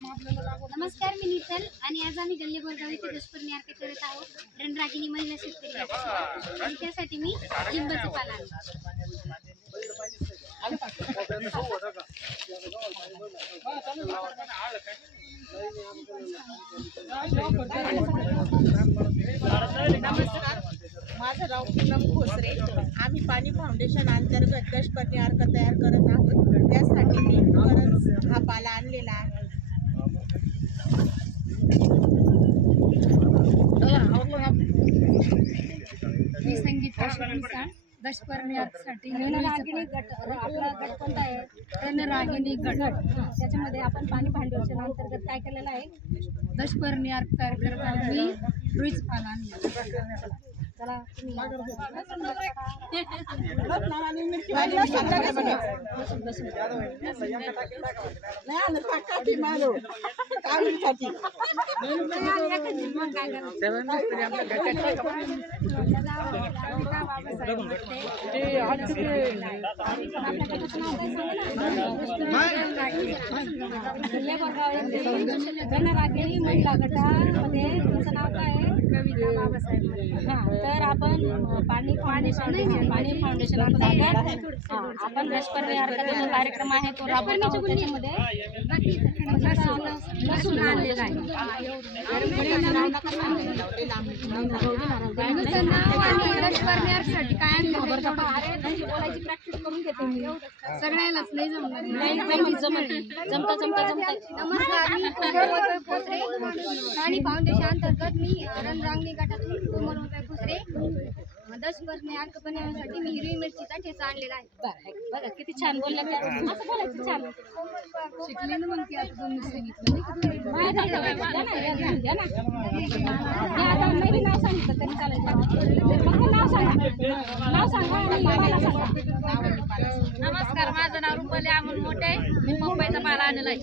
नमस्कार, मी नीतल आणि आज आम्ही गल्ली बोरगाव इथे दशपर्णी अर्थ करत आहोत. रणरागिणी महिला शेतकरी गटाची आणि त्यासाठी मी लिंबाचं पान आणलं. नमस्कार, माझं नाव पूनम खोसरे. आम्ही पाणी फाउंडेशन अंतर्गत दशपर्णी अर्क तयार करत आहोत. त्यासाठी मी खरंच हा पाला आणलेला आहे. मी संगीत दशपर्णी साठी रणरागिणी गट. आपला गट कोणता आहे? रणरागिणी गट. त्याच्यामध्ये आपण पाणी फाउंडेशन अंतर्गत काय केलेलं आहे? दशपर्णी अर्थ तयार करत आहोत. मी रुईच पाला आणलं. चला रणरागिणी महिला गटामध्ये तुमचं नाव काय आहे? कविता बाबासाहेब. हां, तर आपण पाणी फाउंडेशन अंतर्गत आपण दशपर्णी अर्काचा कार्यक्रम आहे तो राबवत आहोत. त्याच्यामध्ये लसूण आणलेला आहे. दशपर्णी अर्कसाठी काय आणलं? बोलायची प्रॅक्टिस करून घेते मी. सगळ्यालाच नाही जमता. नमस्कार, मी कोमल खोसरे. पाणी फाउंडेशन अंतर्गत मी रणरागिणी गटातून कोमल खोसरे. दशपर्णी अर्क बनवण्यासाठी मी हिरवी मिरचीचा ठेचा आणलेला आहे. बघा किती छान बोलला. असं बोलायचं छान शिकली ना. मग ती आता दोन सांगितलं आता नाही नाव सांगितलं तरी चालेल. फक्त नाव सांगा आणि मला सांगा. नमस्कार, माझं नाव रुपाली अमोल मोठे. मी मुंबईचा पाला आणलेला आहे.